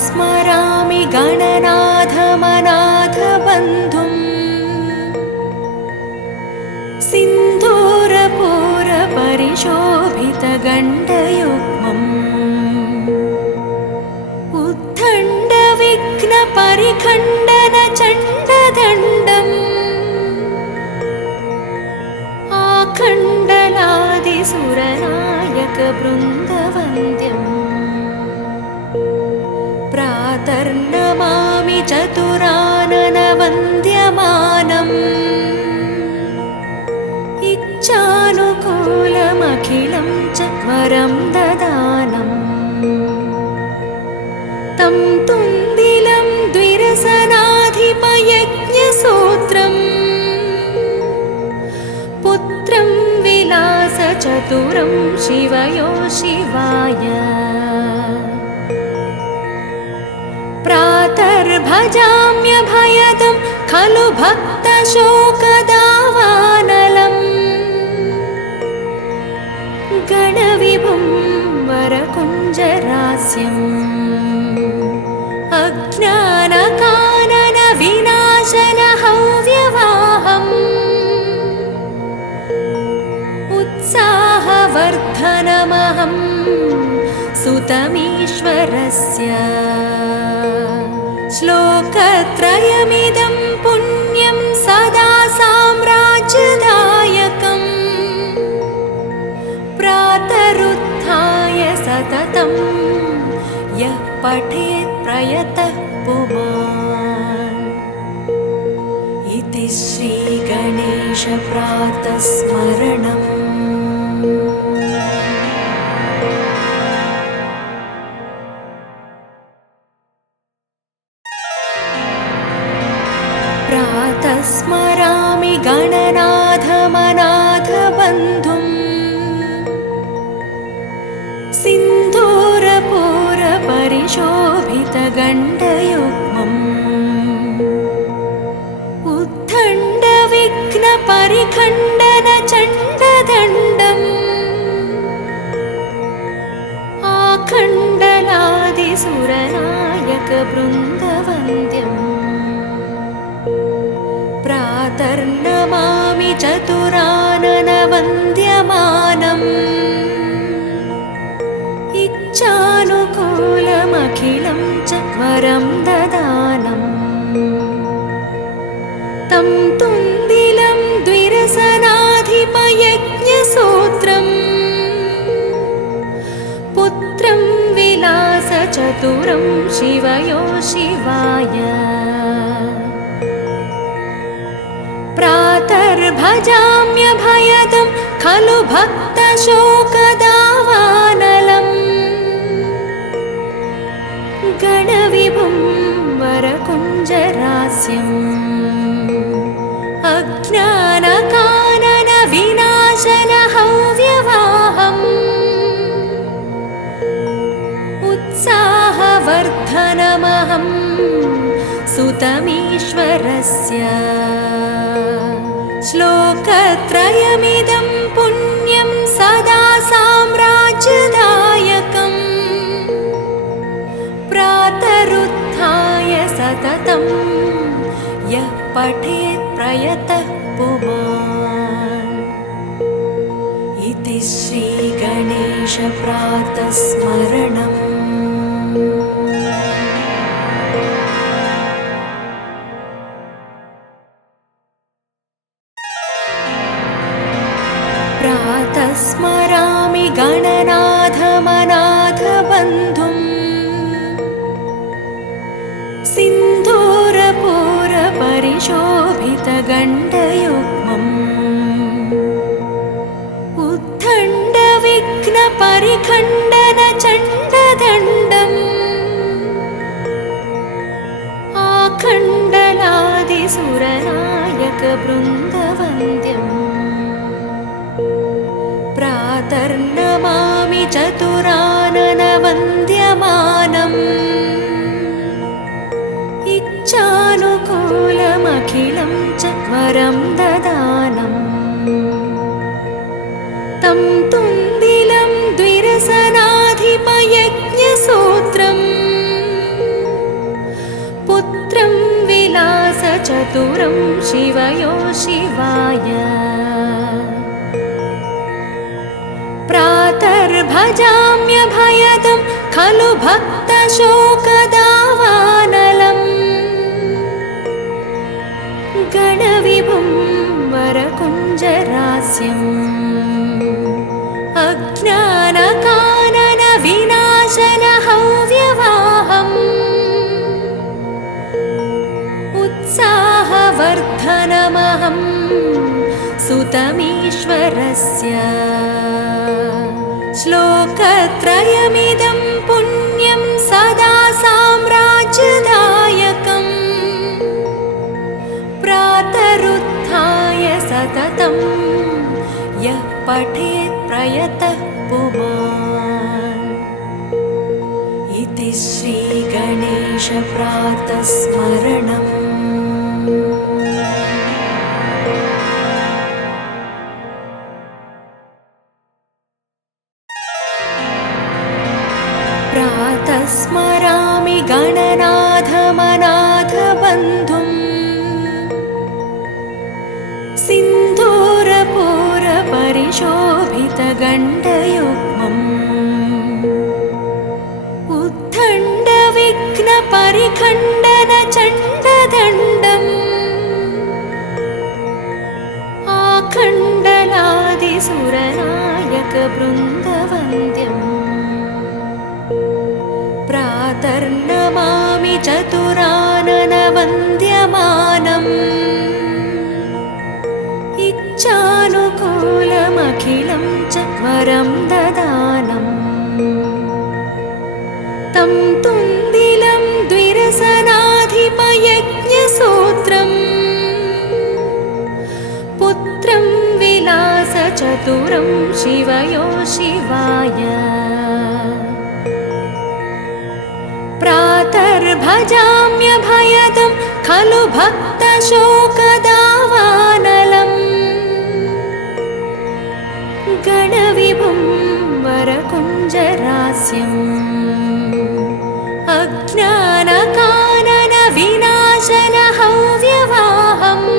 स्मरामि गणनाथमनाथबन्धुम् सिन्दूरपूरपरिशोभितगण्डयुग्मम् उद्दण्डविघ्नपरिखण्डनचण्डदण्डम् आखण्डलादिसुरनायकवृन्दवन्द्यम् प्रातर्नमामि चतुराननवन्द्यमानम् इच्छानुकूलमखिलं च वरं ददानम् तं तुन्दिलं द्विरसनाधिपयज्ञसूत्रम् पुत्रं विलासचतुरं शिवयो शिवाय प्रातर्भजाम्यभयदं खलु भक्तशोकदावानलम् गणविभुं वरकुञ्जरास्यम् अज्ञानकाननविनाशनहव्यवाहम् उत्साहवर्धनमहं सुतमीश्वरस्य श्लोकत्रयमिदं पुण्यं सदा साम्राज्यदायकम् प्रातरुत्थाय सततं यः पठेत् प्रयतः पुमान् इति श्रीगणेशप्रातस्मरणम्। प्रातः स्मरामि गणनाथमनाथबन्धुम् सिन्दूरपूरपरिशोभितगण्डयुग्मम् उद्दण्डविघ्नपरिखण्डनचण्डदण्डम् आखण्डलादिसुरनायकवृन्दवन्द्यम् प्रातर्नमामि चतुराननवन्द्यमानम् इच्छानुकूलमखिलं च वरं ददानम् तं तुन्दिलं द्विरसनाधिपयज्ञसूत्रम् पुत्रं विलासचतुरं शिवयो शिवाय प्रातर्भजाम्यभयदं खलु भक्तशोकदावानलम् गणविभुं वरकुञ्जरास्यम् अज्ञानकाननविनाशनहव्यवाहम् उत्साहवर्धनमहं सुतमीश्वरस्य श्लोकत्रयमिदं पुण्यं सदा साम्राज्यदायकम् प्रातरुत्थाय सततं यः पठेत् प्रयतः पुमान् इति श्रीगणेशप्रातस्मरणम्। प्रातः स्मरामि गणनाथमनाथबन्धुम् सिन्दूरपूरपरिशोभितगण्डयुग्मम् उद्दण्डविघ्नपरिखण्डनचण्डदण्डम् आखण्डलादिसुरनायकवृन्दवन्द्यम् प्रातर्नमामि चतुराननवन्द्यमानम् इच्छानुकूलमखिलं च वरं ददानम् तं तुन्दिलं द्विरसनाधिपयज्ञसूत्रम् चतुरं शिवयो शिवाय प्रातर्भजाम्यभयदं खलु भक्तशोकदावानलम् गणविभुं वरकुञ्जरास्यम् अज्ञानकाननविनाशनहव्यवाहम् उत्साहवर्धनमहं सुतमीश्वरस्य श्लोकत्रयमिदं पुण्यं सदा साम्राज्यदायकम् प्रातरुत्थाय सततं यः पठेत् प्रयतः पुमान् इति श्रीगणेशप्रातस्मरणम्। प्रातः स्मरामि गणनाथमनाथबन्धुम् सिन्धूरपूरपरिशोभितगण्डयुग्मम् उद्दण्डविघ्नपरिखण्डनचण्डदण्डम् आखण्डलादिसुरनायकवृन्दवन्द्यम् प्रातर्नमामि चतुराननवन्द्यमानम् इच्छानुकूलमखिलं च वरं ददानम् तं तुन्दिलं द्विरसनाधिपयज्ञसूत्रम् पुत्रं विलासचतुरं शिवयो शिवाय प्रातर्भजाम्यभयदं खलु भक्तशोकदावानलम् गणविभुं वरकुञ्जरास्यम् अज्ञानकाननविनाशनहव्यवाहम्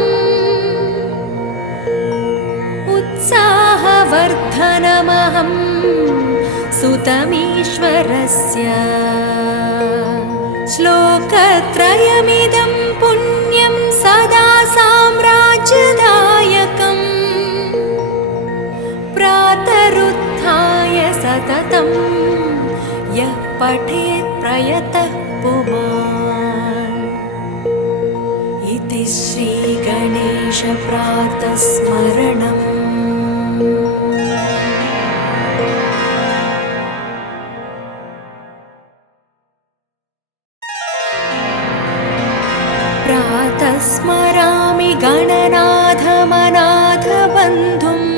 उत्साहवर्धनमहं सुतमीश्वरस्य श्लोकत्रयमिदं पुण्यं सदा साम्राज्यदायकम् प्रातरुत्थाय सततं यः पठेत् प्रयतः पुमान् इति श्रीगणेशप्रातस्मरणम्। प्रातः स्मरामि गणनाथमनाथबन्धुम्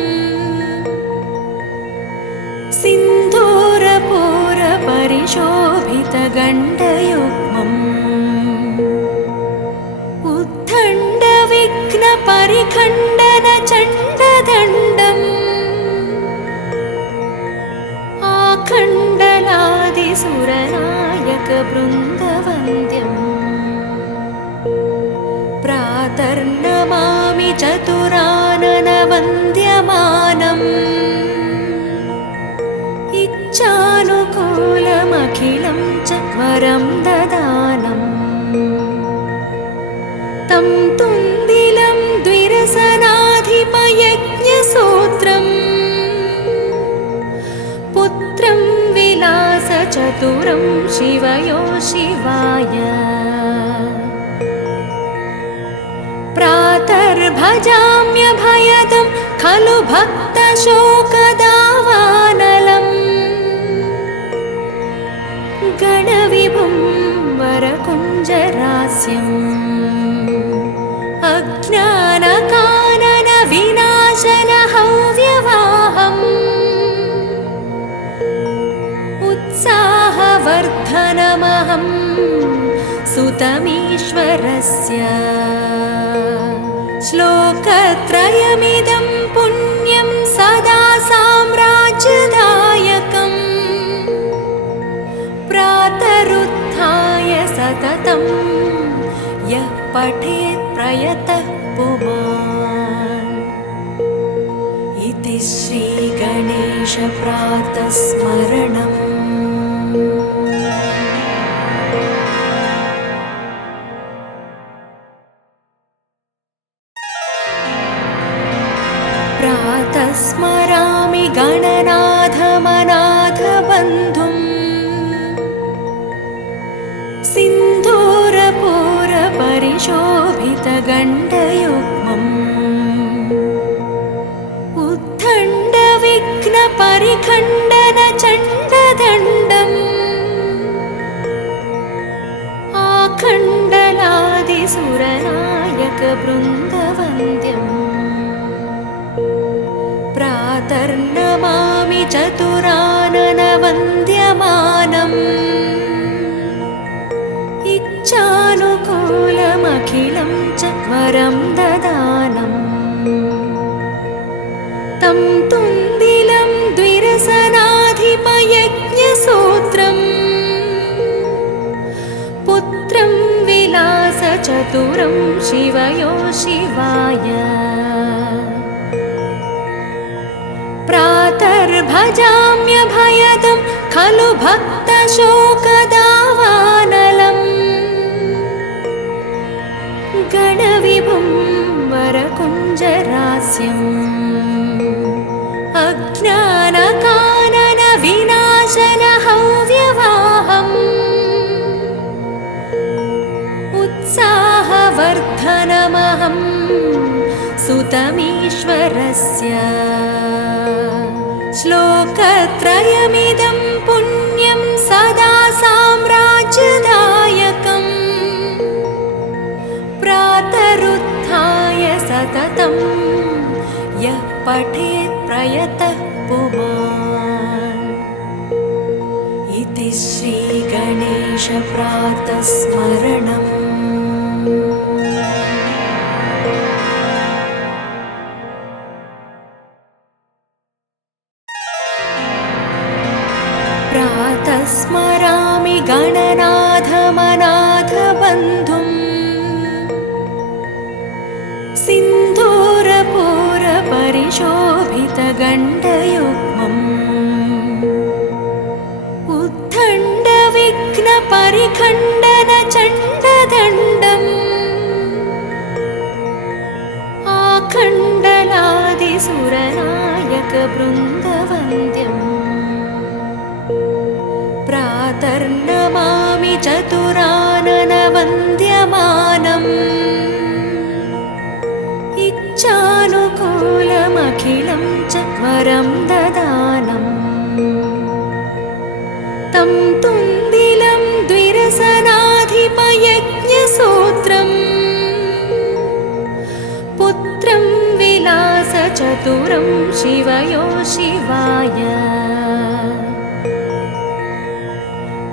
सिन्धूरपूरपरिशोभितगण्डयुग्मम् उद्दण्डविघ्नपरिखण्डनचण्डदण्डम् आखण्डलादिसुरनायकवृन्दवन्द्यम् प्रातर्नमामि चतुराननवन्द्यमानम् इच्छानुकूलमखिलं च वरं ददानम् तं तुन्दिलं द्विरसनाधिपयज्ञसूत्रम् पुत्रं विलासचतुरं शिवयो शिवाय प्रातर्भजाम्यभयदं खलु भक्तशोकदावानलम् गणविभुं वरकुञ्जरास्यम् अज्ञानकाननविनाशनहव्यवाहम् उत्साहवर्धनमहं सुतमीश्वरस्य श्लोकत्रयमिदं पुण्यं सदा साम्राज्यदायकम् प्रातरुत्थाय सततं यः पठेत् प्रयतः पुमान्। इति श्रीगणेशप्रातस्मरणम्। प्रातः स्मरामि गणनाथमनाथबन्धुम् सिन्धूरपूरपरिशोभितगण्डयुग्मम् उद्दण्डविघ्नपरिखण्डनचण्डदण्डम् आखण्डलादिसुरनायकवृन्दवन्द्यम् प्रातर्नमामि चतुराननवन्द्यमानम् इच्छानुकूलमखिलं च वरं ददानम् तं तुन्दिलं द्विरसनाधिपयज्ञसूत्रम् पुत्रं विलासचतुरं शिवयो शिवाय प्रातर्भजाम्यभयदं खलु भक्तशोकदावानलम् गणविभुं वरकुञ्जरास्यम् अज्ञानकाननविनाशनहव्यवाहम् उत्साहवर्धनमहं सुतमीश्वरस्य श्लोकत्रयमिदं पुण्यं सदा साम्राज्यदायकम् प्रातरुत्थाय सततं यः पठेत् प्रयतः पुमान्। इति श्रीगणेशप्रातस्मरणम्। प्रातः स्मरामि गणनाथमनाथबन्धुम् सिन्धूरपूरपरिशोभितगण्डयुग्मम् उद्दण्डविघ्नपरिखण्डनचण्डदण्डम् आखण्डलादिसुरनायकवृन्दवन्द्यम् प्रातर्नमामि चतुराननवन्द्यमानम् इच्छानुकूलमखिलं च वरं ददानम् तं तुन्दिलं द्विरसनाधिपयज्ञसूत्रम् पुत्रं विलासचतुरं शिवयो शिवाय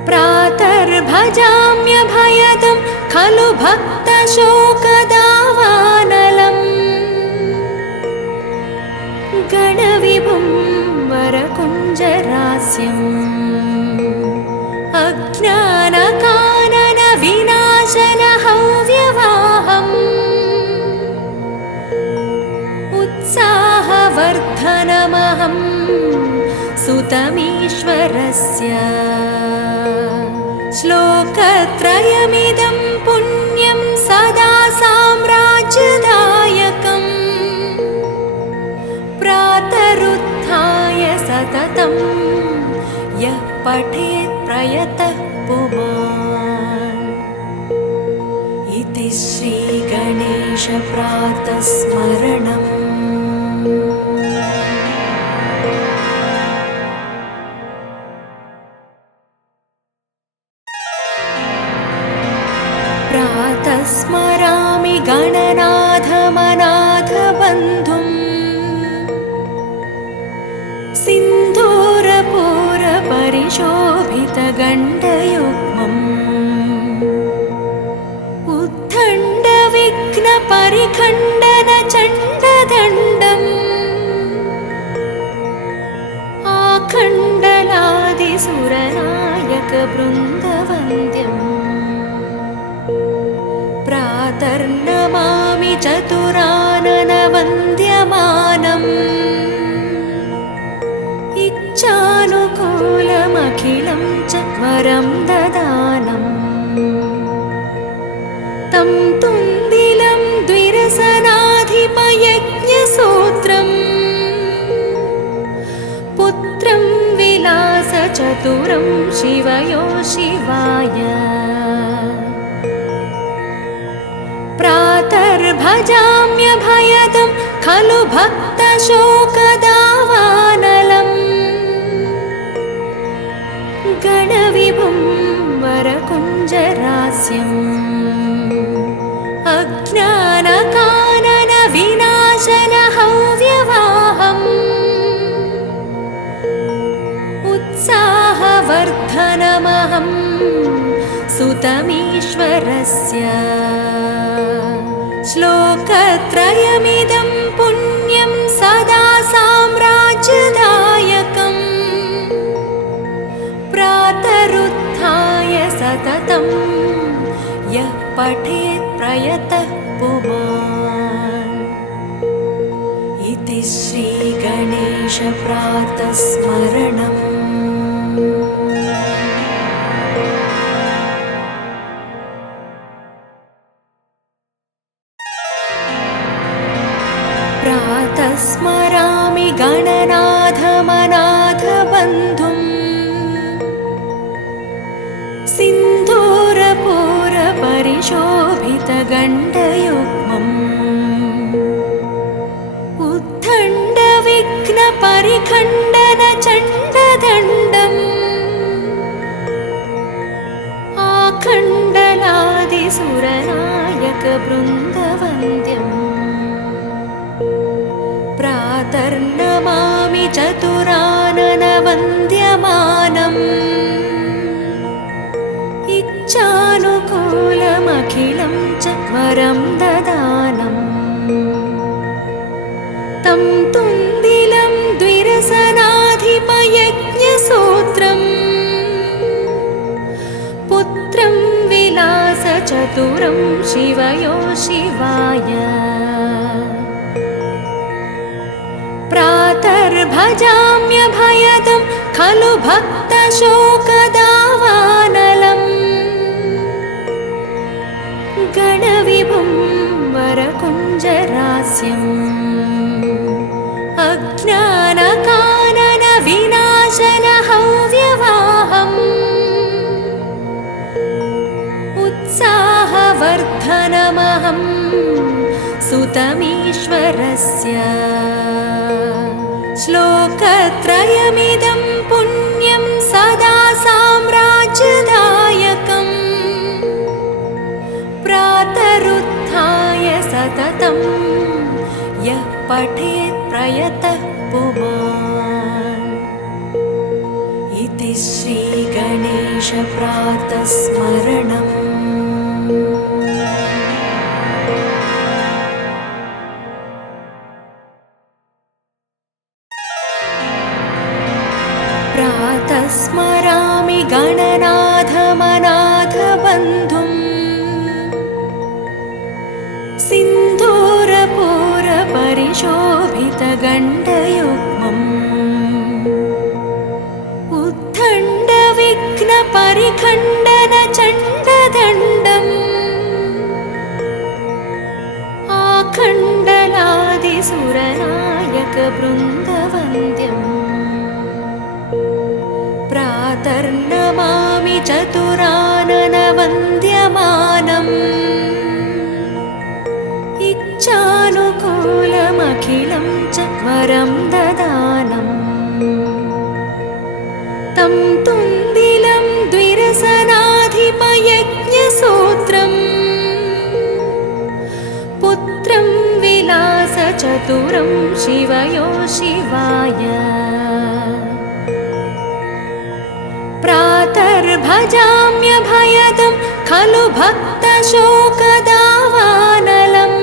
प्रातर्भजाम्यभयदं खलु भक्तशोकदावानलम् गणविभुं वरकुञ्जरास्यम् अज्ञानकाननविनाशनहव्यवाहम् उत्साहवर्धनमहं सुतमीश्वरस्य श्लोकत्रयमिदं पुण्यं सदा साम्राज्यदायकम् प्रातरुत्थाय सततं यः पठेत् प्रयतः पुमान्। इति श्रीगणेशप्रातस्मरणम्। प्रातः स्मरामि गणनाथमनाथबन्धुम् सिन्धूरपूरपरिशोभितगण्डयुग्मम् उद्दण्डविघ्नपरिखण्डनचण्डदण्डम् आखण्डलादिसुरनायकवृन्दवन्द्यम् प्रातर्नमामि चतुराननवन्द्यमानम् इच्छानुकूलमखिलं च वरं ददानम् तं तुन्दिलं द्विरसनाधिपयज्ञसूत्रम् पुत्रं विलासचतुरं शिवयो शिवाय प्रातर्भजाम्यभयदं खलु भक्तशोकदावानलम् गणविभुं वरकुञ्जरास्यम् अज्ञानकाननविनाशनहव्यवाहम् उत्साहवर्धनमहं सुतमीश्वरस्य श्लोकत्रयमिदं पुण्यं सदा साम्राज्यदायकम् प्रातरुत्थाय सततं यः पठेत् प्रयतः पुमान् इति श्रीगणेशप्रातस्मरणम्। प्रातः स्मरामि गणनाथमनाथबन्धुम् सिन्धूरपूरपरिशोभितगण्डयुग्मम् उद्दण्डविघ्नपरिखण्डनचण्डदण्डम् आखण्डलादिसुरनायकवृन्दवन्द्यम् प्रातर्नमामि चतुराननवन्द्यमानम् इच्छानुकूलमखिलं च वरं ददानम् तं तुन्दिलं द्विरसनाधिपयज्ञसूत्रम् पुत्रं विलासचतुरं शिवयो शिवाय प्रातर्भजाम्यभयदं खलु भक्तशोकदावानलम् गणविभुं वरकुञ्जरास्यम् अज्ञानकाननविनाशनहव्यवाहम् उत्साहवर्धनमहं सुतमीश्वरस्य श्लोकत्रयमिदं पुण्यं सदा साम्राज्यदायकम् प्रातरुत्थाय सततं यः पठेत् प्रयतः पुमान् इति श्रीगणेशप्रातस्मरणम्। प्रातः स्मरामि गणनाथमनाथबन्धुम् सिन्धूरपूरपरिशोभितगण्डयुग्मम् उद्दण्डविघ्नपरिखण्डनचण्डदण्डम् आखण्डलादिसुरनायकवृन्दवन्द्यम् प्रातर्नमामि चतुराननवन्द्यमानम् इच्छानुकूलमखिलं च वरं ददानम् तं तुन्दिलं द्विरसनाधिपयज्ञसूत्रम् पुत्रं विलासचतुरं शिवयो शिवाय प्रातर्भजाम्यभयदं खलु भक्तशोकदावानलम्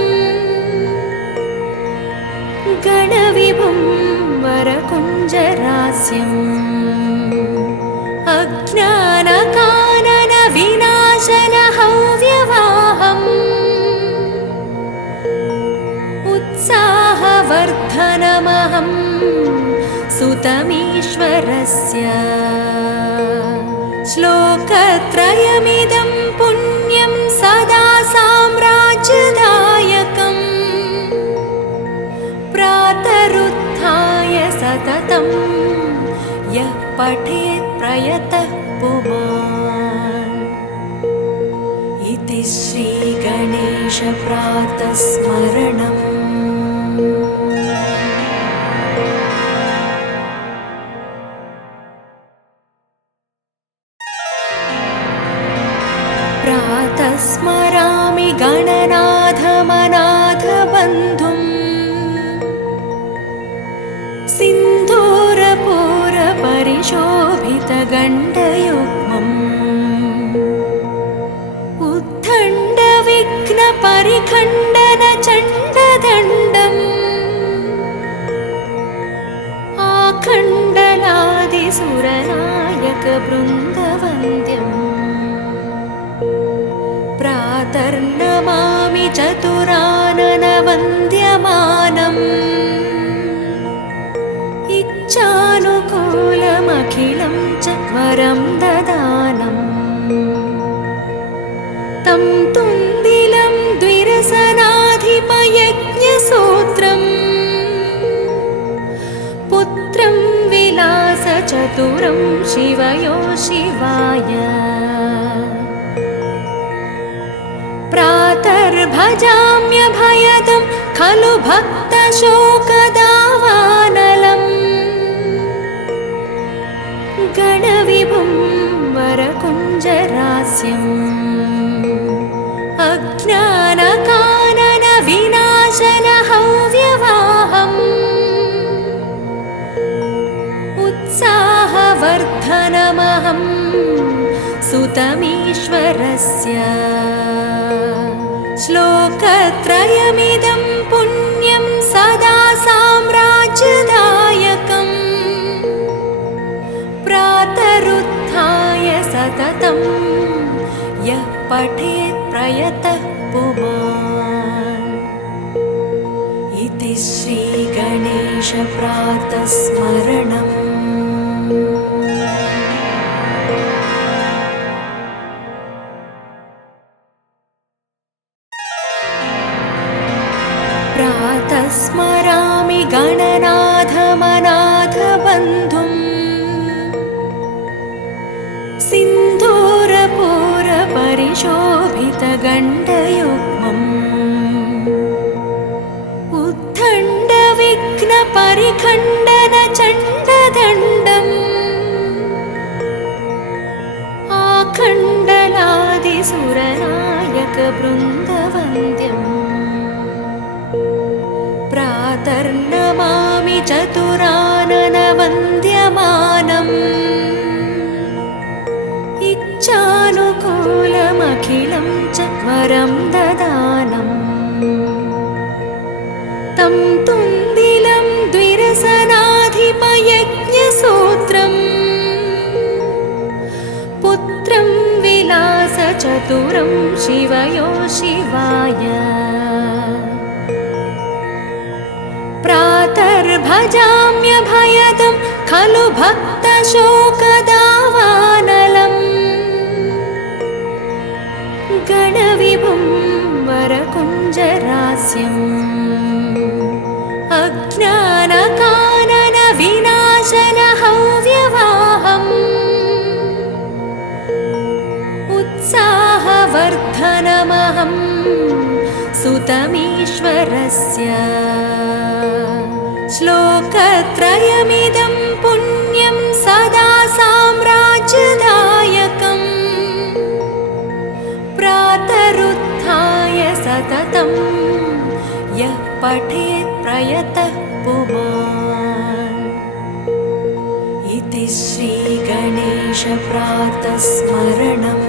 गणविभुं वरकुञ्जरास्यम् अज्ञानकाननविनाशनहव्यवाहम् सुतमीश्वरस्य श्लोकत्रयमिदं पुण्यं सदा साम्राज्यदायकम् प्रातरुत्थाय सततं यः पठेत् प्रयतः पुमान् इति श्रीगणेशप्रातस्मरणम्। प्रातः स्मरामि गणनाथमनाथबन्धुम् सिन्धूरपूरपरिशोभितगण्डयुग्मम् उद्दण्डविघ्नपरिखण्डनचण्डदण्डम् आखण्डलादिसुरनायकवृन्दवन्द्यम् प्रातर्नमामि चतुराननवन्द्यमानम् इच्छानुकूलमखिलं च वरं ददानम् तं तुन्दिलं द्विरसनाधिपयज्ञसूत्रम् पुत्रं विलासचतुरं शिवयो शिवाय प्रातर्भजाम्यभयदं खलु भक्तशोकदावानलम् गणविभुं वरकुञ्जरास्यम् अज्ञानकाननविनाशनहव्यवाहम् उत्साहवर्धनमहं सुतमीश्वरस्य श्लोकत्रयमिदं पुण्यं सदा साम्राज्यदायकम् प्रातरुत्थाय सततं यः पठेत् प्रयतः पुमान् इति श्रीगणेशप्रातस्मरणम्। प्रातः स्मरामि गणनाथमनाथबन्धुम् सिन्धूरपूरपरिशोभितगण्डयुग्मम् उद्दण्डविघ्नपरिखण्डनचण्डदण्डम् आखण्डलादिसुरनायकवृन्दवन्द्यम् प्रातर्नमामि चतुराननवन्द्यमानम् इच्छानुकूलमखिलं च वरं ददानम् तं तुन्दिलं द्विरसनाधिपयज्ञसूत्रम् पुत्रं विलासचतुरं शिवयो शिवाय प्रातर्भजाम्यभयदं खलु भक्तशोकदावानलम् गणविभुं वरकुञ्जरास्यम् अज्ञानकाननविनाशनहव्यवाहम् उत्साहवर्धनमहं सुतमीश्वरस्य श्लोकत्रयमिदं पुण्यं सदा साम्राज्यदायकम् प्रातरुत्थाय सततं यः पठेत् प्रयतः पुमान् इति श्रीगणेशप्रातस्मरणम्।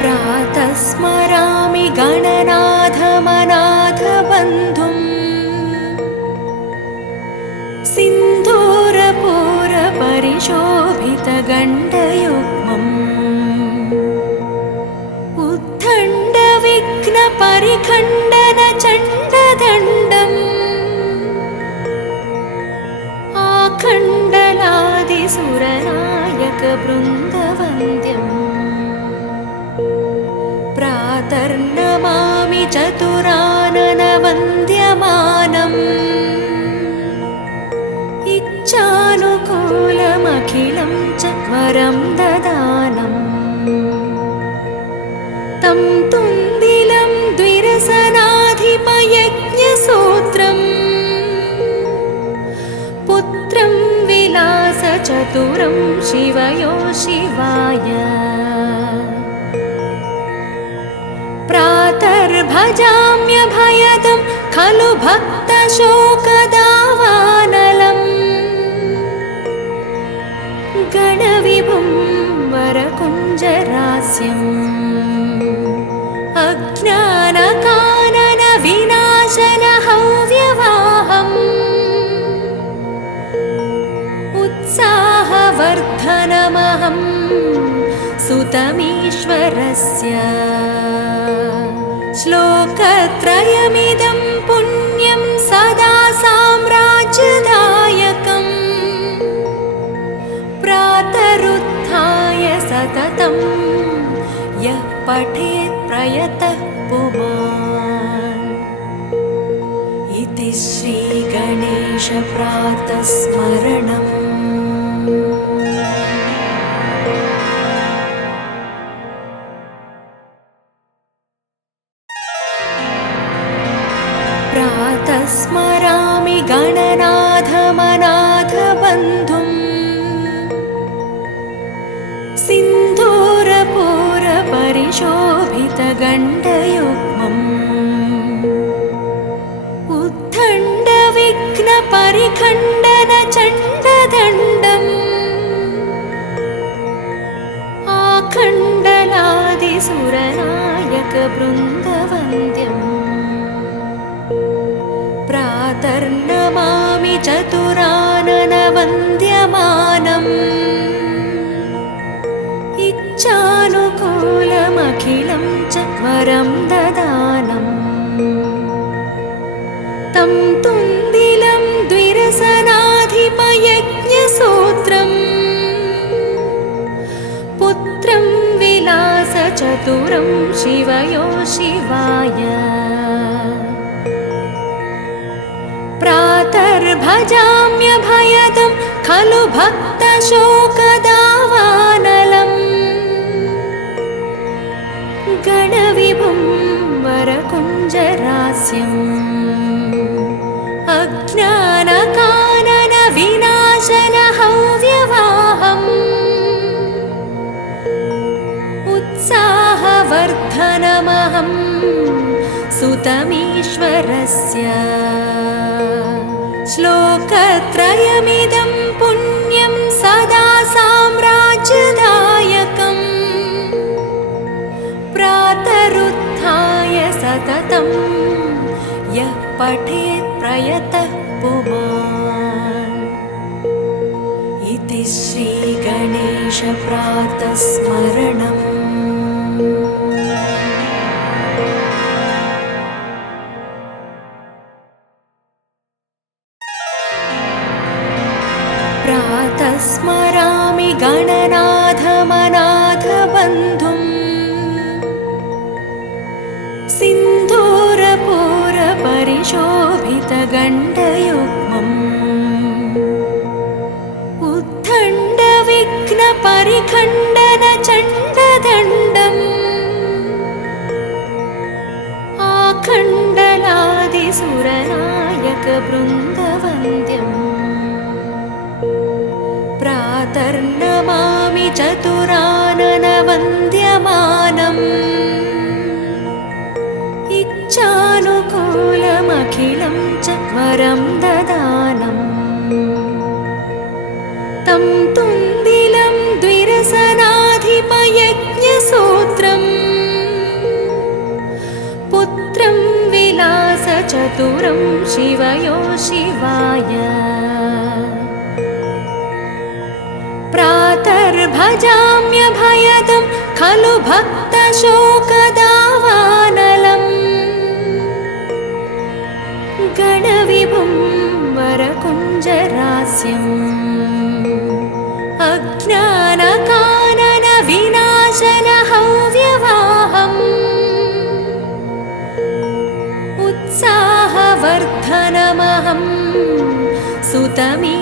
प्रातः स्मरामि गणनाथमनाथबन्धुम् सिन्धूरपूरपरिशोभितगण्डयुग्मम् आखण्डलादिसुरनायकवृन्दवन्द्यम् प्रातर्नमामि चतुराननवन्द्यमानम् इच्छानुकूलमखिलं च वरं ददानम् तं तुन्दिलं द्विरसनाधिपयज्ञसूत्रम् पुत्रं विलासचतुरं शिवयो शिवाय प्रातर्भजाम्यभयदं खलु भक्तशोकदावानलम् गणविभुं वरकुञ्जरास्यम् अज्ञानकाननविनाशनहव्यवाहम् उत्साहवर्धनमहं सुतमीश्वरस्य श्लोकत्रयमिदं पुण्यं सदा साम्राज्यदायकम् प्रातरुत्थाय सततं यः पठेत् प्रयतः पुमान् इति श्रीगणेशप्रातस्मरणम् प्रातः स्मरामि गणनाथमनाथबन्धुम् सिन्धूरपूरपरिशोभितगण्डयुग्मम् उद्दण्डविघ्नपरिखण्डनचण्डदण्डम् आखण्डलादिसुरनायकवृन्दवन्द्यम् प्रातर्नमामि चतुराननवन्द्यमानम् इच्छानुकूलमखिलं च वरं ददानम् तं तुन्दिलं द्विरसनाधिपयज्ञसूत्रम् पुत्रं विलासचतुरं शिवयो शिवाय प्रातर्भजाम्यभयदं खलु भक्तशोकदावानलम् गणविभुं वरकुञ्जरास्यम् अज्ञानकाननविनाशनहव्यवाहम् उत्साहवर्धनमहं सुतमीश्वरस्य श्लोकत्रयमिदं पुण्यं सदा साम्राज्यदायकम् प्रातरुत्थाय सततं यः पठेत् प्रयतः पुमान् इति श्रीगणेशप्रातस्मरणम् प्रातः स्मरामि गणनाथमनाथबन्धुम् सिन्धूरपूरपरिशोभितगण्डयुग्मम् उद्दण्डविघ्नपरिखण्डनचण्डदण्डम् आखण्डलादिसुरनायकवृन्दवन्द्यम् प्रातर्नमामि चतुराननवन्द्यमानम् इच्छानुकूलमखिलं च वरं ददानम् तं तुन्दिलं द्विरसनाधिपयज्ञसूत्रम् पुत्रं विलासचतुरं शिवयो शिवाय प्रातर्भजाम्यभयदं खलु भक्तशोकदावानलम् गणविभुं वरकुञ्जरास्यम्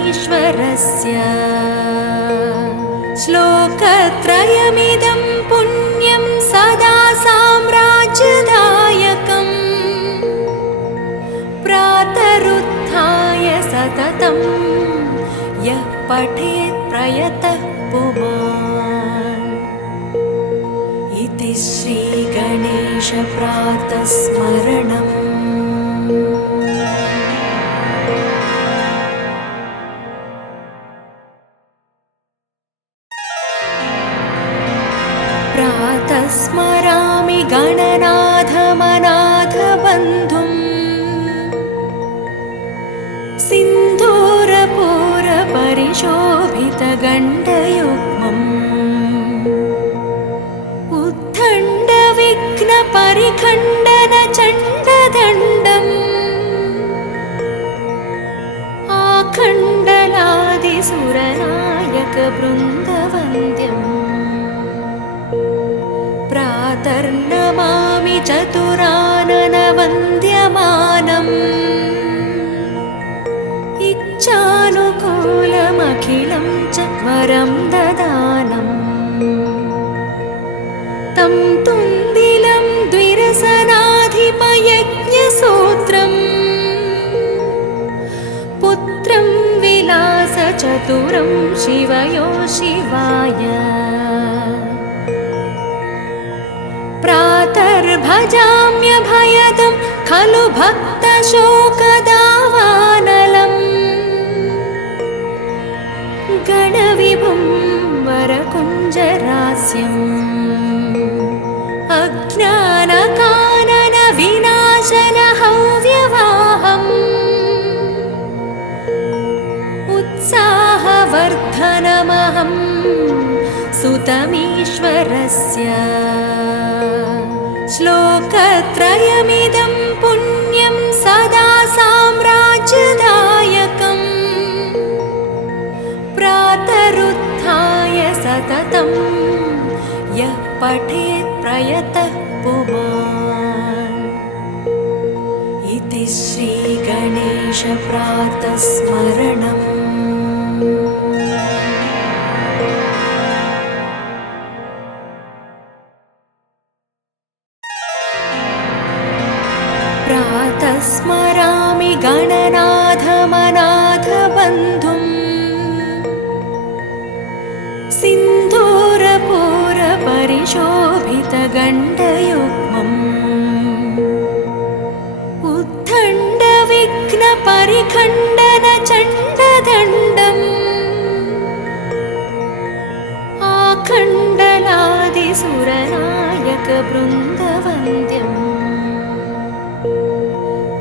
सुतमीश्वरस्य श्लोकत्रयमिदं पुण्यं सदा साम्राज्यदायकम् प्रातरुत्थाय सततं यः पठेत् प्रयतः पुमान् इति श्रीगणेशप्रातस्मरणम्। प्रातः स्मरामि गणनाथमनाथबन्धुम् सिन्धूरपूरपरिशोभितगण्डयुग्मम् उद्दण्डविघ्नपरिखण्डनचण्डदण्डम् आखण्डलादिसुरनायकवृन्दवन्द्यम् प्रातर्नमामि चतुराननवन्द्यमानम् इच्छानुकूलमखिलं च वरं ददानम् तं तुन्दिलं द्विरसनाधिपयज्ञसूत्रम् पुत्रं विलासचतुरं शिवयो शिवाय प्रातर्भजाम्यभयदं खलु भक्तशोकदावानलम् गणविभुं वरकुञ्जरास्यम् अज्ञानकाननविनाशनहव्यवाहम् उत्साहवर्धनमहं सुतमीश्वरस्य श्लोकत्रयमिदं पुण्यं सदा साम्राज्यदायकम् प्रातरुत्थाय सततं यः पठेत् प्रयतः पुमान् इति श्रीगणेशप्रातस्मरणम्। प्रातः स्मरामि गणनाथमनाथबन्धुम् सिन्धूरपूरपरिशोभितगण्डयुग्मम् उद्दण्डविघ्नपरिखण्डनचण्डदण्डम् आखण्डलादिसुरनायकवृन्दवन्द्यम्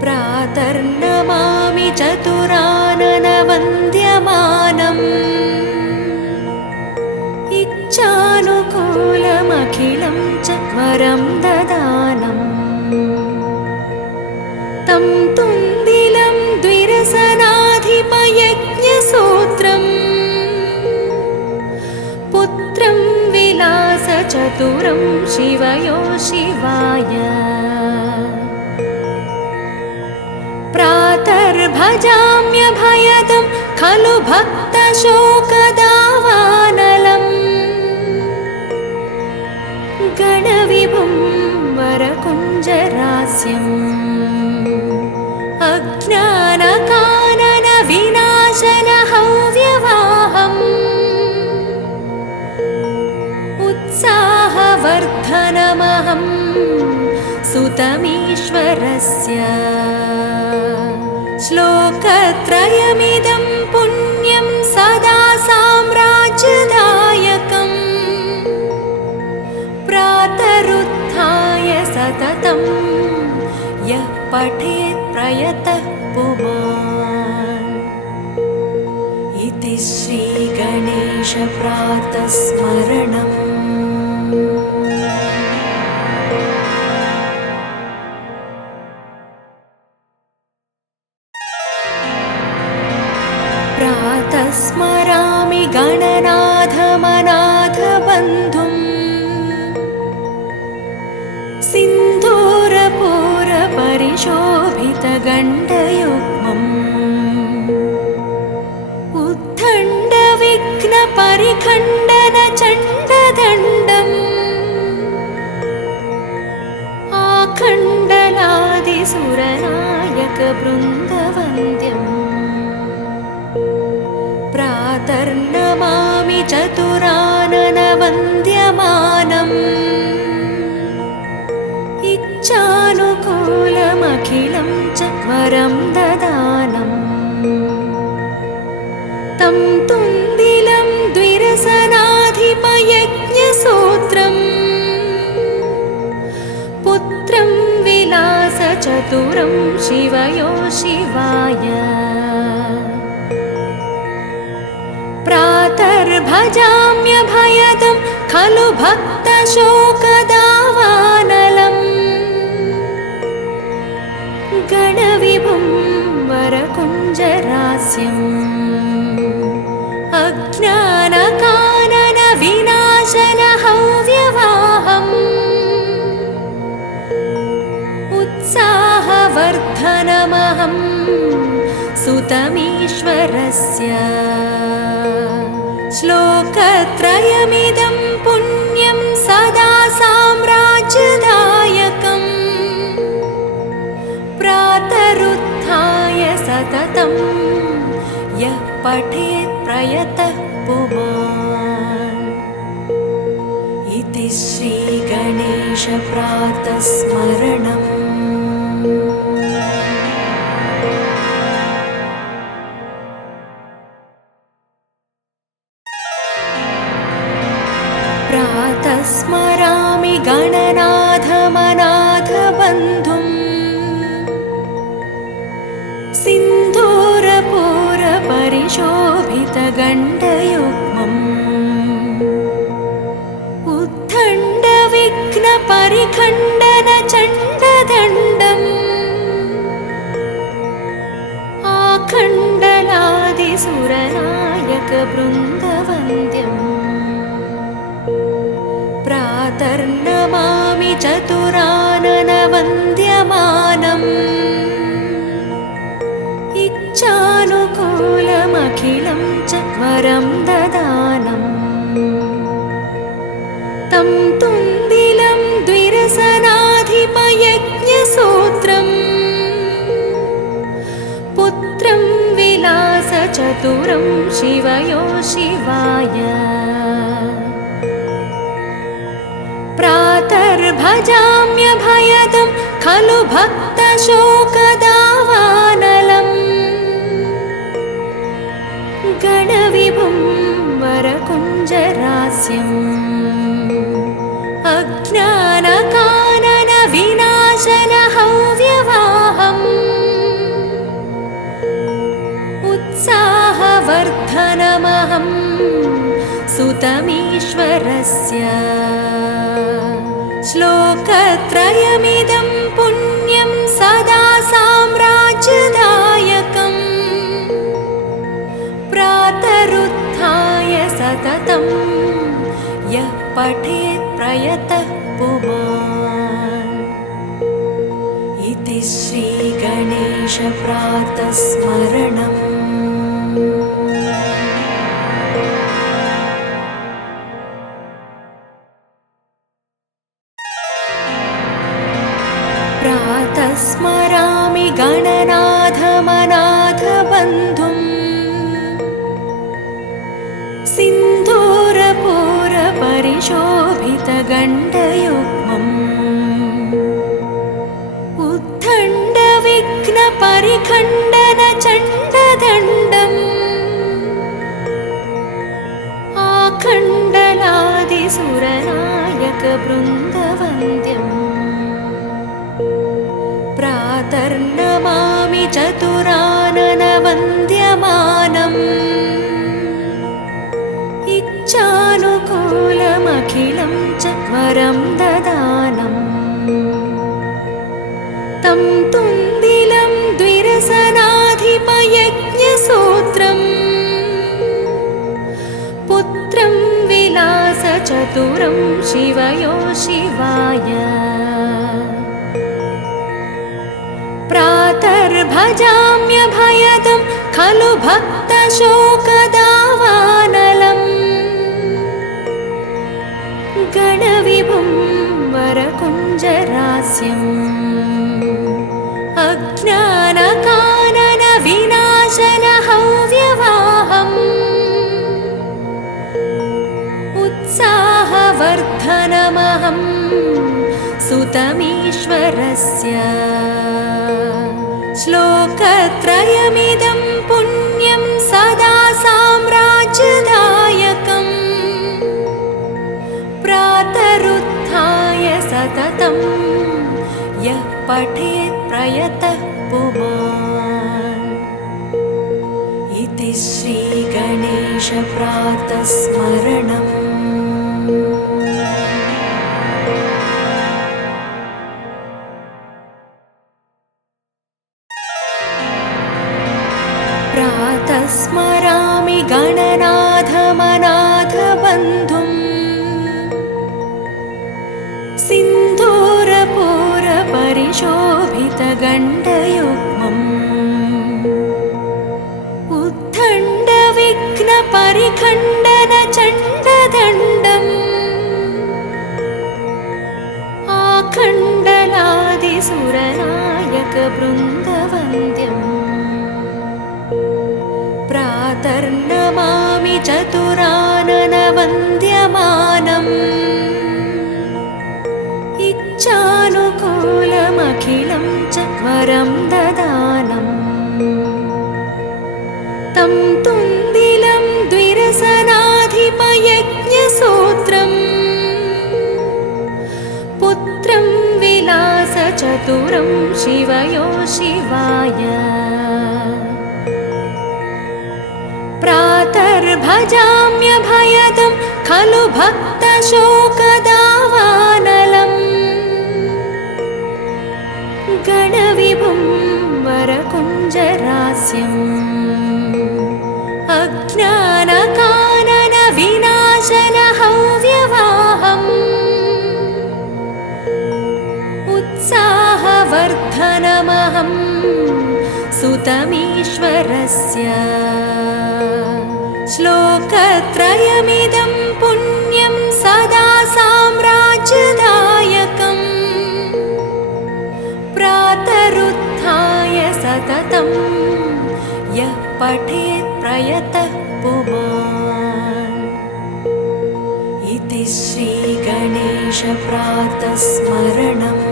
प्रातर्नमामि चतुराननवन्द्यमानम् इच्छानुकूलमखिलं च वरं ददानम् तं तुन्दिलं द्विरसनाधिपयज्ञसूत्रम् पुत्रं विलासचतुरं शिवयो शिवाय प्रातर्भजाम्यभयदं खलु भक्तशोकदावानलम् गणविभुं वरकुञ्जरास्यम् अज्ञानकाननविनाशनहव्यवाहम् उत्साहवर्धनमहं सुतमीश्वरस्य श्लोकत्रयमिदं पुण्यं सदा साम्राज्यदायकम् प्रातरुत्थाय सततं यः पठेत् प्रयतः पुमान् इति श्रीगणेशप्रातस्मरणम्। प्रातः स्मरामि गणनाथमनाथबन्धुम् सिन्धूरपूरपरिशोभितगण्डयुग्मम् परिखण्डनचण्डदण्डम् आखण्डलादिसुरनायकवृन्दवन्द्यम् प्रातर्नमामि चतुराननवन्द्यमानम् इच्छानुकूलमखिलं च वरं ददानम् तं तुन्दिलं द्विरसनाधिपयज्ञसूत्रम् पुत्रं विलासचतुरं शिवयो शिवाय प्रातर्भजाम्यभयदं खलु भक्तशोकदावानलम् गणविभुं वरकुञ्जरास्यम् अज्ञानकाननविनाशनहव्यवाहम् उत्साहवर्धनमहं सुतमीश्वरस्य श्लोकत्रयमिदं पुण्यं सदा साम्राज्यदायकम् प्रातरुत्थाय सततं यः पठेत् प्रयतः पुमान् इति श्रीगणेशप्रातस्मरणम् प्रातः स्मरामि गणनाथमनाथबन्धुम् सिन्धूरपूरपरिशोभितगण्डयुग्मम् उद्दण्डविघ्नपरिखण्डनचण्डदण्डम् आखण्डलादिसुरनायकवृन्दवन्द्यम् प्रातर्नमामि चतुराननवन्द्यमानम् इच्छानुकूलमखिलं च वरं ददानम् तं तुन्दिलं द्विरसनाधिपयज्ञसूत्रम् पुत्रं विलासचतुरं शिवयो शिवाय प्रातर्भजाम्यभयदं खलु भक्तशोकदावानलम् गणविभुं वरकुञ्जरास्यम् अज्ञानकाननविनाशनहव्यवाहम् उत्साहवर्धनमहं सुतमीश्वरस्य श्लोकत्रयमिदं पुण्यं सदा साम्राज्यदायकम् प्रातरुत्थाय सततं यः पठेत् प्रयतः पुमान् इति श्रीगणेशप्रातस्मरणम् प्रातः स्मरामि गणनाथमनाथबन्धुम् सिन्धूरपूरपरिशोभितगण्डयुग्मम् उद्दण्डविघ्नपरिखण्डनचण्डदण्डम् आखण्डलादिसुरनायकवृन्दवन्द्यम् प्रातर्नमामि चतुराननवन्द्यमानम् इच्छानुकूलमखिलं च वरं ददानम् तं तुन्दिलं द्विरसनाधिपयज्ञसूत्रम् पुत्रं विलासचतुरं शिवयो शिवाय प्रातर्भजाम्यभयदं खलु भक्तशोकदावानलम् अज्ञानकाननविनाशनहव्यवाहम् उत्साहवर्धनमहं सुतमीश्वरस्य श्लोकत्रयमिदं पुण्यं सदा साम्राज्यदायकम् प्रातरुत्थाय सततं यः पठेत् प्रयतः पुमान् इति श्रीगणेशप्रातस्मरणम्। प्रातः स्मरामि गणनाथमनाथबन्धुम् सिन्धूरपूरपरिशोभितगण्डयुग्मम् उद्दण्डविघ्नपरिखण्डनचण्डदण्डम् आखण्डलादिसुरनायकवृन्दवन्द्यम् प्रातर्नमामि चतुराननवन्द्यमानम् इच्छानुकूलमखिलं च वरं ददानम् तं तुन्दिलं द्विरसनाधिपयज्ञसूत्रम् पुत्रं विलासचतुरं शिवयो शिवाय प्रातर्भजाम्यभयदं खलु भक्तशोकदावानलम् गणविभुं वरकुञ्जरास्यम् अज्ञानकाननविनाशनहव्यवाहम् उत्साहवर्धनमहं सुतमीश्वरस्य श्लोकत्रयमिदं पुण्यं सदा साम्राज्यदायकम् प्रातरुत्थाय सततं यः पठेत् प्रयतः पुमान् इति श्रीगणेशप्रातस्मरणम्।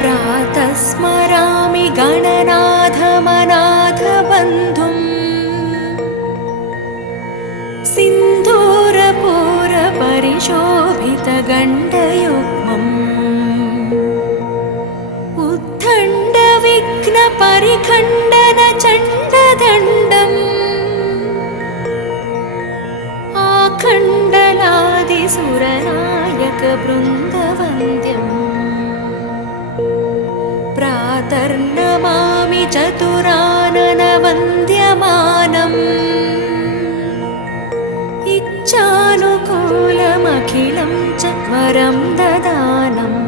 प्रातः स्मरामि गणनाथमनाथबन्धुम् सिन्धूरपूरपरिशोभितगण्डयुग्मम् उद्दण्डविघ्नपरिखण्डनचण्डदण्डम् आखण्डलादिसुरनायकवृन्दवन्द्यम् प्रातर्नमामि चतुराननवन्द्यमानम् इच्छानुकूलमखिलं च वरं ददानम्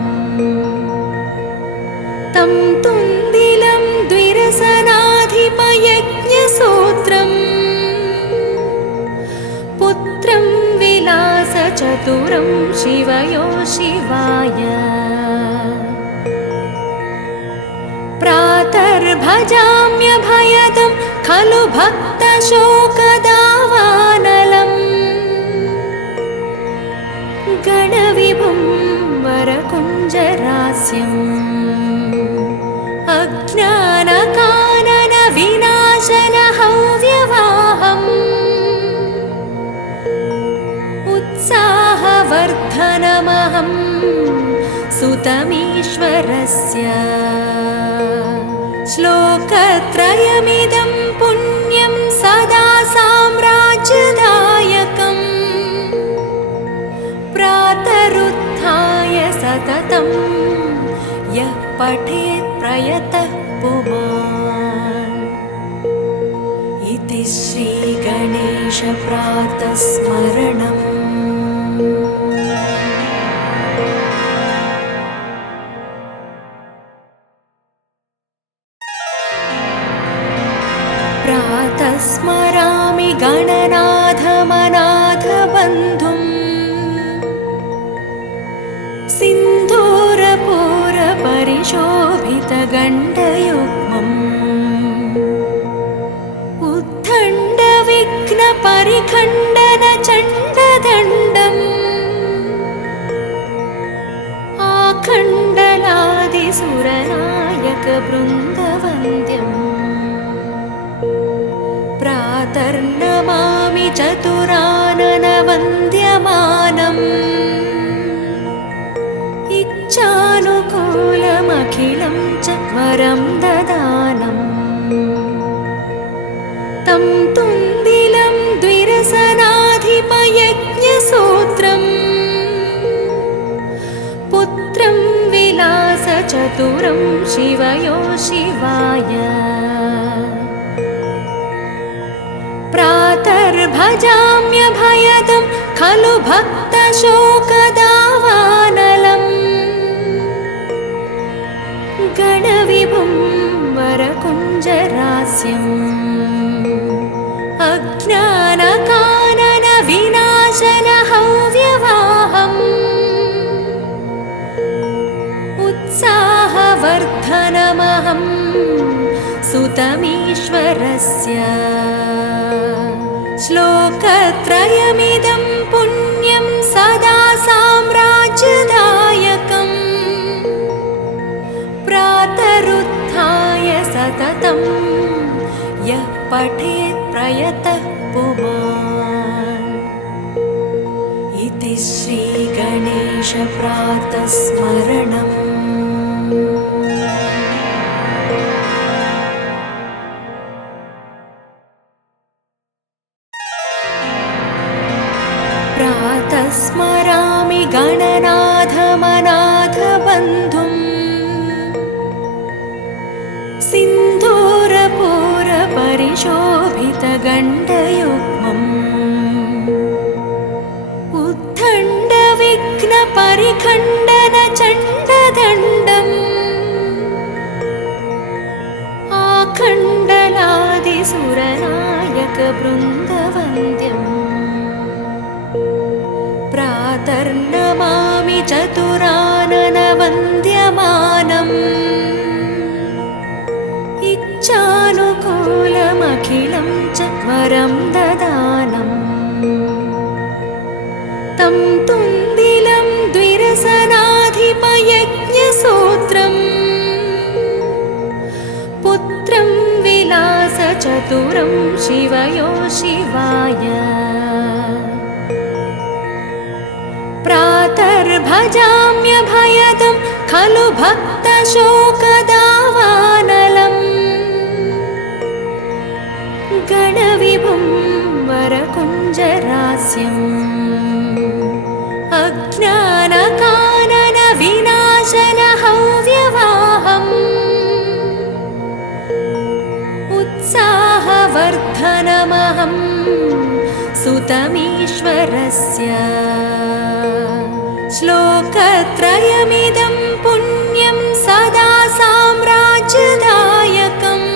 तं तुन्दिलं द्विरसनाधिपयज्ञसूत्रम् पुत्रं विलासचतुरं शिवयो शिवाय प्रातर्भजाम्यभयदं खलु भक्तशोकदावानलम् गणविभुं वरकुञ्जरास्यम् अज्ञानकाननविनाशनहव्यवाहम् उत्साहवर्धनमहं सुतमीश्वरस्य श्लोकत्रयमिदं पुण्यं सदा साम्राज्यदायकम् प्रातरुत्थाय सततं यः पठेत् प्रयतः पुमान् इति श्रीगणेशप्रातस्मरणम्। प्रातः परिशोभितगण्डयुग्मम् उद्दण्डविघ्नपरिखण्डनचण्डदण्डम् आखण्डलादिसुरनायकवृन्दवन्द्यम् प्रातर्नमामि चतुराननवन्द्यमानम् इच्छानुकूलमखिलं च वरं ददानम् तं तुन्दिलं द्विरसनाधिपयज्ञसूत्रम् पुत्रं विलासचतुरं शिवयो शिवाय प्रातर्भजाम्यभयदं खलु भक्तशोकदावानलम् गणविभुं वरकुञ्जरास्यम् अज्ञानकाननविनाशनहव्यवाहम् उत्साहवर्धनमहं सुतमीश्वरस्य श्लोकत्रयमिदं पुण्यं सदा साम्राज्यदायकम् प्रातरुत्थाय सततं यः पठेत् प्रयतः पुमान् इति श्रीगणेशप्रातस्मरणम् प्रातः स्मरामि गणनाथमनाथबन्धुम् सिन्धूरपूरपरिशोभितगण्डयुग्मम् उद्दण्डविघ्नपरिखण्डनचण्डदण्डम् आखण्डलादिसुरनायकवृन्दवन्द्यम् प्रातर्नमामि चतुराननवन्द्यमानम् इच्छानुकूलमखिलं च वरं ददानम् तं तुन्दिलं द्विरसनाधिपयज्ञसूत्रम् पुत्रं विलासचतुरं शिवयो शिवाय प्रातर्भजाम्यभयदं खलु भक्तशोकदावानलम् गणविभुं वरकुञ्जरास्यम् अज्ञानकाननविनाशनहव्यवाहम् उत्साहवर्धनमहं सुतमीश्वरस्य श्लोकत्रयमिदं पुण्यं सदा साम्राज्यदायकम्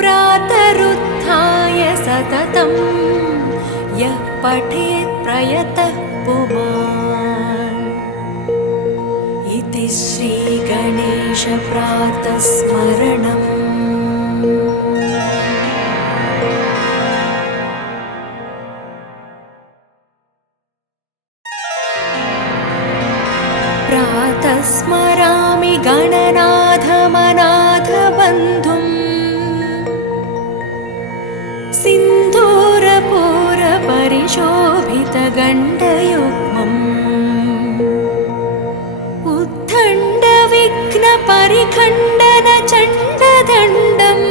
प्रातरुत्थाय सततं यः पठेत् प्रयतः पुमान् इति श्रीगणेशप्रातस्मरणम् प्रातः स्मरामि गणनाथमनाथबन्धुम् सिन्धूरपूरपरिशोभितगण्डयुग्मम् उद्दण्डविघ्नपरिखण्डनचण्डदण्डम्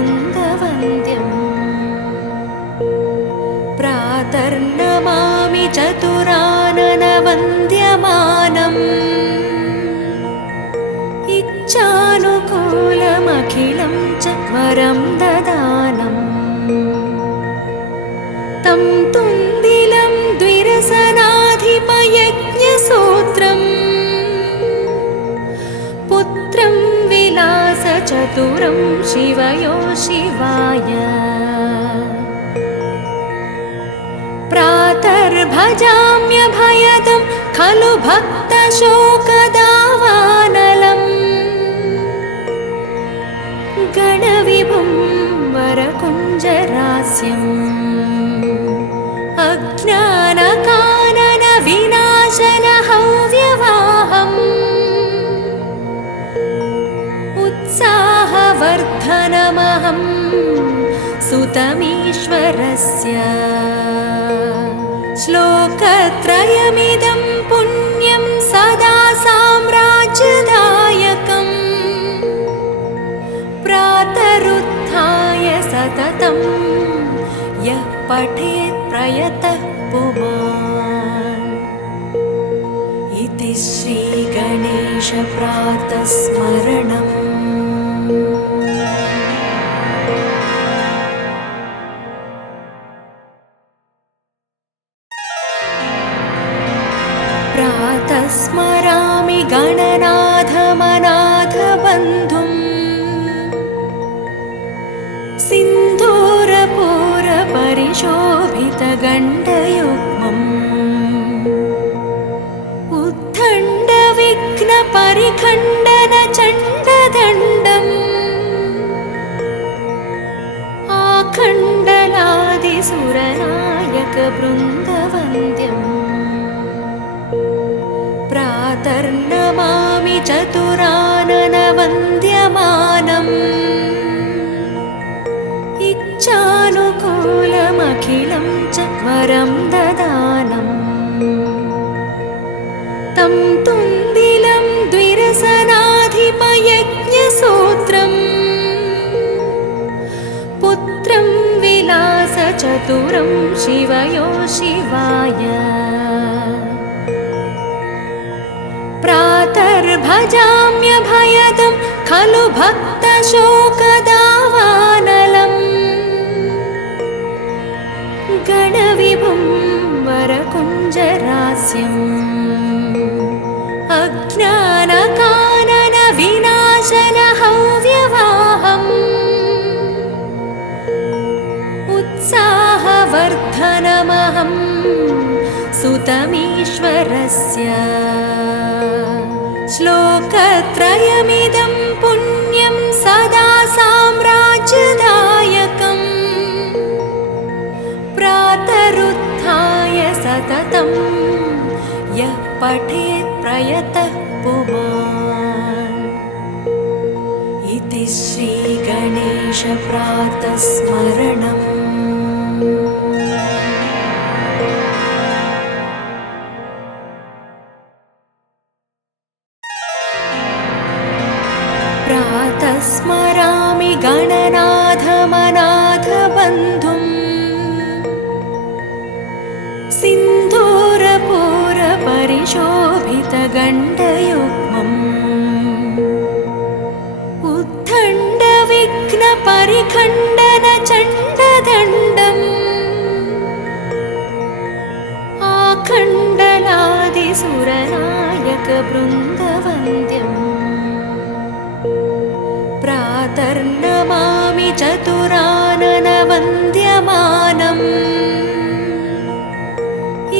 आखण्डलादिसुरनायकवृन्दवन्द्यम् प्रातर्नमामि चतुराननवन्द्यमानम् इच्छानुकूलमखिलं च वरं ददानम् तं तुन्दिलं द्विरसनाधिपयज्ञसूत्रम् पुत्रं विलासचतुरं शिवयो शिवाय भजाम्यभयदं खलु भक्तशोकदावानलम् गणविभुं वरकुञ्जरास्यम् अज्ञानकाननविनाशनहव्यवाहम् उत्साहवर्धनमहं सुतमीश्वरस्य श्लोकत्रयमिदं पुण्यं सदा साम्राज्यदायकम् प्रातरुत्थाय सततं यः पठेत् प्रयतः पुमान् इति श्रीगणेशप्रातस्मरणम्। प्रातः स्मरामि गणनाथमनाथबन्धुम् सिन्दूरपूरपरिशोभितगण्डयुग्मम् उद्दण्डविघ्नपरिखण्डनचण्डदण्डम् आखण्डलादिसुरनायकवृन्दवन्द्यम् प्रातर्नमामि चतुराननवन्द्यमानम् इच्छानुकूलमखिलं च वरं ददानम् तं तुन्दिलं द्विरसनाधिपयज्ञसूत्रम् पुत्रं विलासचतुरं शिवयो शिवाय प्रातर्भजाम्यभयदं खलु भक्तशोकदावानलम् गणविभुं वरकुञ्जरास्यम् अज्ञानकाननविनाशनहव्यवाहम् उत्साहवर्धनमहं सुतमीश्वरस्य श्लोकत्रयमिदं पुण्यं सदा साम्राज्यदायकम् प्रातरुत्थाय सततं यः पठेत् प्रयतः पुमान् इति श्रीगणेशप्रातस्मरणम्। प्रातः स्मरामि गणनाथमनाथबन्धुम् सिन्दूरपूरपरिशोभितगण्डयुग्मम् उद्दण्डविघ्नपरिखण्डनचण्डदण्डम् आखण्डलादिसुरनायकवृन्दवन्द्यम् प्रातर्नमामि चतुराननवन्द्यमानम्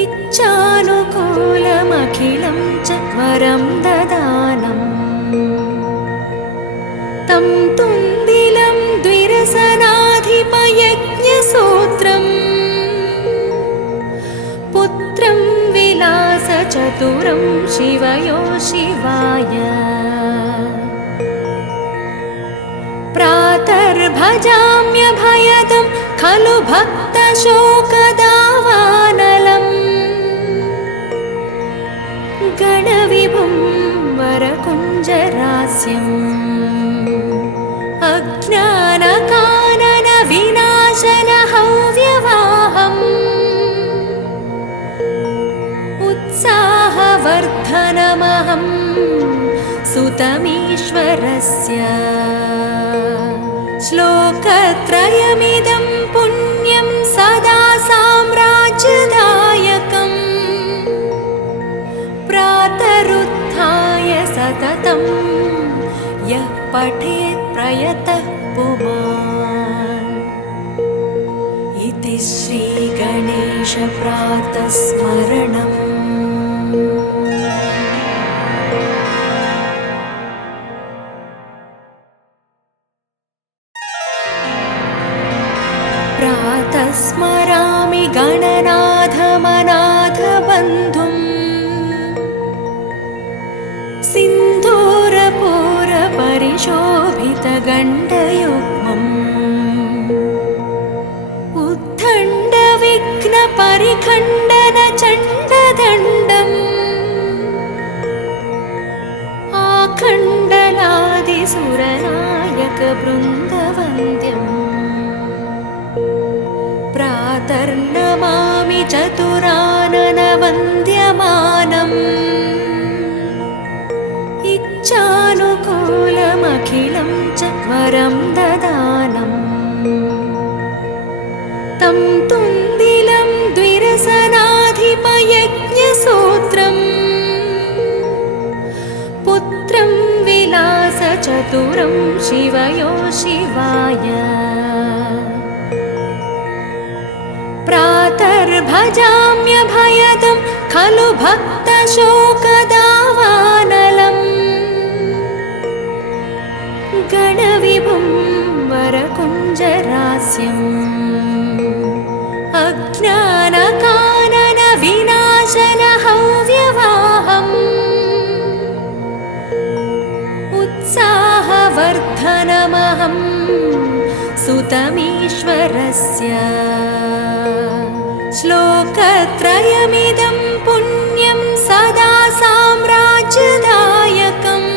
इच्छानुकूलमखिलं च वरं ददानम् तं तुन्दिलं द्विरसनाधिपयज्ञसूत्रम् पुत्रं विलासचतुरं शिवयो शिवाय प्रातर्भजाम्यभयदं खलु भक्तशोकदावानलम् गणविभुं वरकुञ्जरास्यम् अज्ञानकाननविनाशनहव्यवाहम् उत्साहवर्धनमहं सुतमीश्वरस्य श्लोकत्रयमिदं पुण्यं सदा साम्राज्यदायकम् प्रातरुत्थाय सततं यः पठेत् प्रयतः पुमान् इति श्रीगणेश श्रीगणेशप्रातस्मरणम्। प्रातः स्मरामि गणनाथमनाथबन्धुम् सिन्दूरपूरपरिशोभितगण्डयुग्मम् उद्दण्डविघ्नपरिखण्डनचण्डदण्डम् आखण्डलादिसुरनायकवृन्दवन्द्यम् प्रातर्नमामि चतुराननवन्द्यमानम् इच्छानुकूलमखिलं च वरं ददानम् तं तुन्दिलं द्विरसनाधिपयज्ञसूत्रम् पुत्रं विलासचतुरं शिवयो शिवाय प्रातर्भजाम्यभयदं खलु भक्तशोकदावानलम् गणविभुं वरकुञ्जरास्यम् अज्ञानकाननविनाशनहव्यवाहम् उत्साहवर्धनमहं सुतमीश्वरस्य श्लोकत्रयमिदं पुण्यं सदा साम्राज्यदायकम्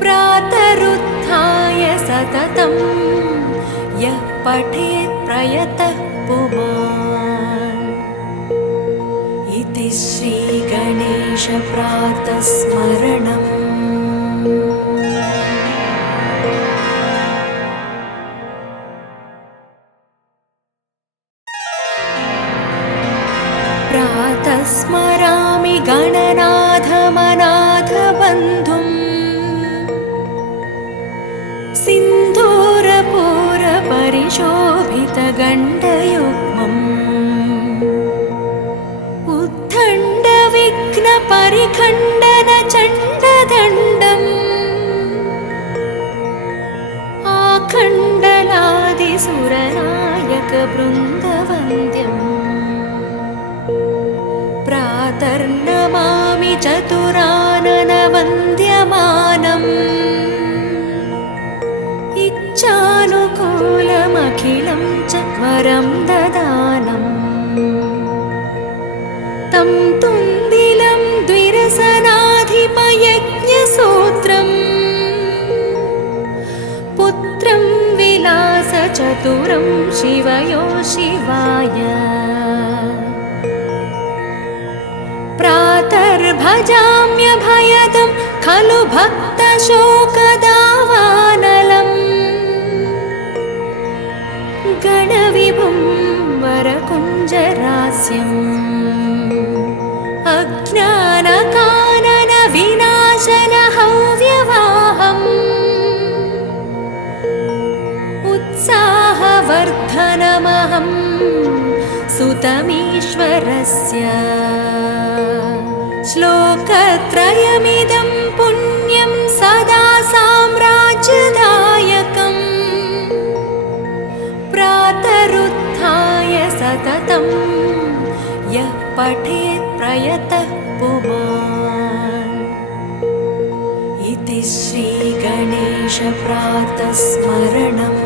प्रातरुत्थाय सततं यः पठेत् प्रयतः पुमान्। इति श्रीगणेशप्रातस्मरणम्। प्रातः स्मरामि गणनाथमनाथबन्धुम् सिन्दूरपूरपरिशोभितगण्डयुग्मम् उद्दण्डविघ्नपरिखण्डनचण्डदण्डम् आखण्डलादिसुरनायकवृन्दवन्द्यम् प्रातर्नमामि चतुराननवन्द्यमानम् इच्छानुकूलमखिलं च वरं ददानम् तं तुन्दिलं द्विरसनाधिपयज्ञसूत्रम् पुत्रं विलासचतुरं शिवयो शिवाय प्रातर्भजाम्यभयदं खलु भक्तशोकदावानलम् गणविभुं वरकुञ्जरास्यम् अज्ञानकाननविनाशनहव्यवाहम् उत्साहवर्धनमहं सुतमीश्वरस्य श्लोकत्रयमिदं पुण्यं सदा साम्राज्यदायकम् प्रातरुत्थाय सततं यः पठेत् प्रयतः पुमान्। इति श्रीगणेशप्रातस्मरणम्।